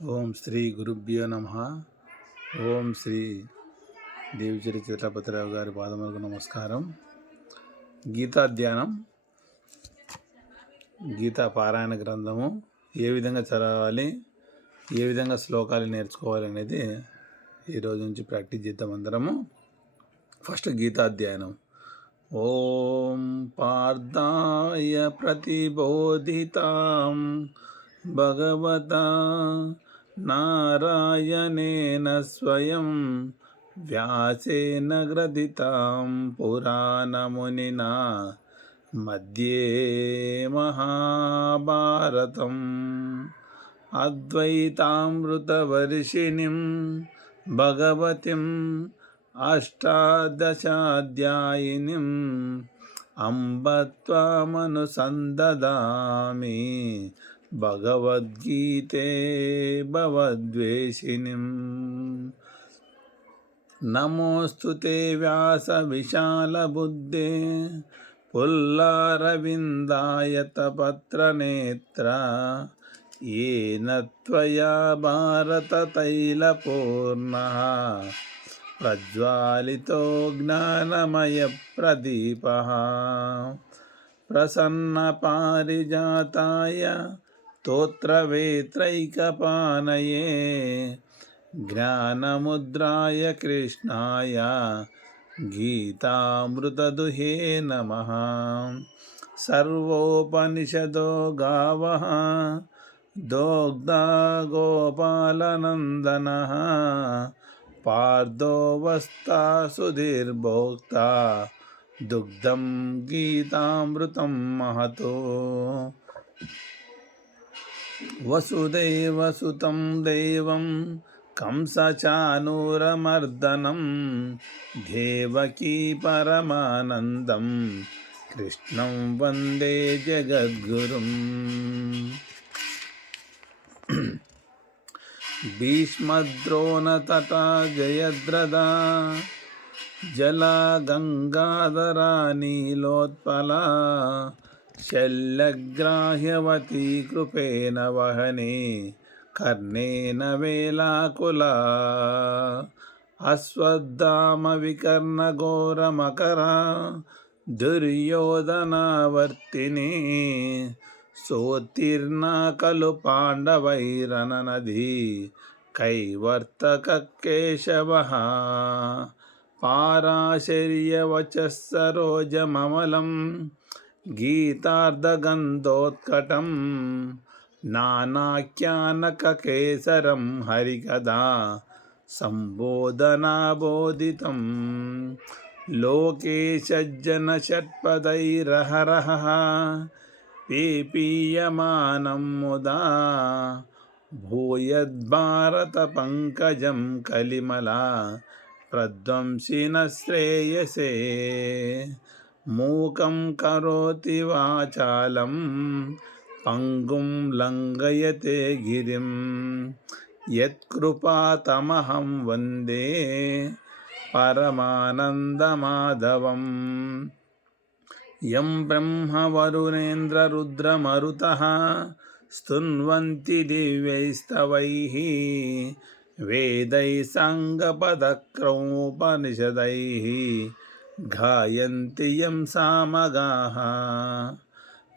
ఓం శ్రీ గురుభ్యో నమః. ఓం శ్రీ దేవిచరి చిత్రపతిరావు గారి పాదములకు నమస్కారం. గీతా ధ్యానం, గీతా పారాయణ గ్రంథము ఏ విధంగా చదవాలి, ఏ విధంగా శ్లోకాలు నేర్చుకోవాలి అనేది ఈరోజు నుంచి ప్రాక్టీస్ చేద్దాం అందరము. ఫస్ట్ గీతాధ్యానం. ఓం పార్థాయ ప్రతిబోధితాం భగవతా నారాయణేన స్వయం వ్యాసేన గ్రథితాం పురాణమునినా మధ్యే మహాభారతం అద్వైతామృతవర్షిణిం భగవతిం అష్టాదశాధ్యాయినిం అంబ త్వామనుసందదామి భగవద్గీతే భవద్వేషిణిం. నమోస్తుతే వ్యాస విశాలబుద్ధే పుల్లారవిందాయతపత్రనేత్ర ఏన త్వయా భారతతైలపూర్ణః ప్రజ్వాలితో జ్ఞానమయ ప్రదీపః. ప్రసన్న పారిజాతాయ స్తోత్రవేత్రైకపానయే జ్ఞానముద్రాయ కృష్ణాయ గీతామృతదుహే నమః. సర్వోపనిషదో గావః దోగ్ధా గోపాలనందనః పార్థో వస్తా సుధీర్భోక్తా దుగ్ధం గీతామృతం మహతో. వసుదేవసుతం దేవం కంసచానూరమర్దనం దేవకీ పరమానందం కృష్ణం వందే జగద్గురుం. భీష్మద్రోణతటా జయద్రథా జలా గంగాధరా నీలోత్పలా శల్యగ్రాహ్యవతీ కృపేణ వహనే కర్ణేన వేలాకులా. అశ్వత్థామ వికర్ణఘోరమకరా దుర్యోధనావర్తిని సోత్తీర్ణా ఖలు పాండవైరననది కైవర్తక కేశవః. పారాశర్యవచః సరోజమమలం గీతార్ధగంధోత్కటం నానాఖ్యానకకేసరం హరికథా సంబోధనాబోధితం. లోకే సజ్జన షట్పదైరహరహ పీపీయమానం ముదా భూయద్భారత పంకజం కలిమలా ప్రధ్వంసిన శ్రేయసే. మూకం కరోతి వాచాలం పంగుం లంఘయతే గిరిం యత్కృపాతమహం వందే పరమానందమాధవం. యం బ్రహ్మ వరుణేంద్ర రుద్రమరుతః స్తున్వంతి దివ్యైస్తవైః వేదైః సాంగపదక్రమోపనిషదైః గాయంతి యం సామగాః.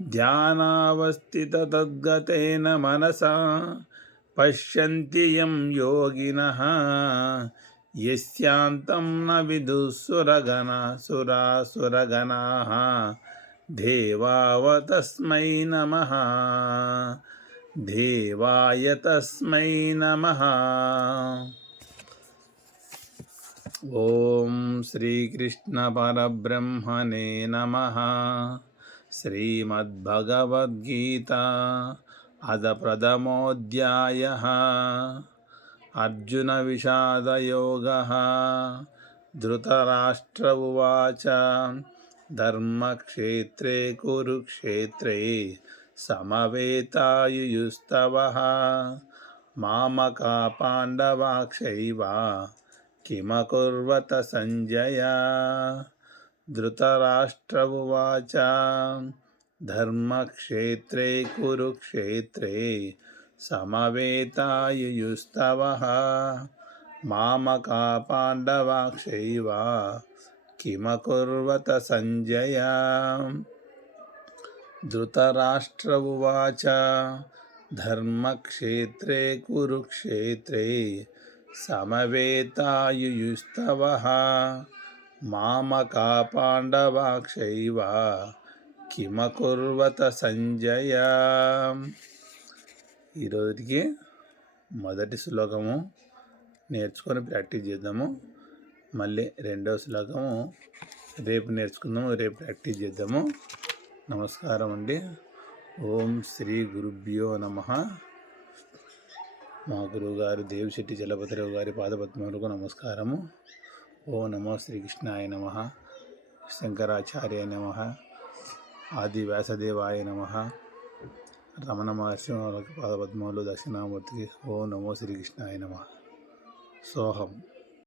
ధ్యానావస్థితతద్గతేన మనసా పశ్యంతి యం యోగినః యస్యాంతం న విదుఃసురగణాః దేవాయ తస్మై నమః. దేవాయ తస్మై నమః. ఓం శ్రీకృష్ణ పరబ్రహ్మణే నమః. శ్రీమద్భగవద్గీత అథ ప్రథమోऽధ్యాయః. అర్జున విషాదయోగః. ధృతరాష్ట్ర ఉవాచ ధర్మక్షేత్రే కురుక్షేత్రే సమవేతాయుయుస్తవః మామకా పాండవాక్షైవ కిమకుర్వత సంజయ. ధృతరాష్ట్ర ఉవాచ ధర్మక్షేత్రే కురుక్షేత్రే సమవేతాయుయుస్తవః మామకా పాండవాక్షైవ కిమకుర్వత సంజయ. ధృతరాష్ట్ర ఉవాచ ధర్మక్షేత్రే కురుక్షేత్రే సమవేతాయుయుస్తవః మామకా పాండవాక్షైవ కిమకుర్వత సంజయ. ఈరోజుకి మొదటి శ్లోకము నేర్చుకొని ప్రాక్టీస్ చేద్దాము. మళ్ళీ రెండవ శ్లోకము రేపు నేర్చుకుందాము, రేపు ప్రాక్టీస్ చేద్దాము. నమస్కారం అండి. ఓం శ్రీ గురుభ్యో నమః. మా గురువుగారు దేవిశెట్టి చలపతిరావు గారి పాదపద్మములకు నమస్కారము. ఓం నమో శ్రీకృష్ణాయ నమః, శంకరాచార్యాయ నమః, ఆది వ్యాసదేవాయ నమః, రమణ మహర్షి పాదపద్మములు దక్షిణామూర్తికి ఓం నమో శ్రీకృష్ణాయ నమః. సోహం.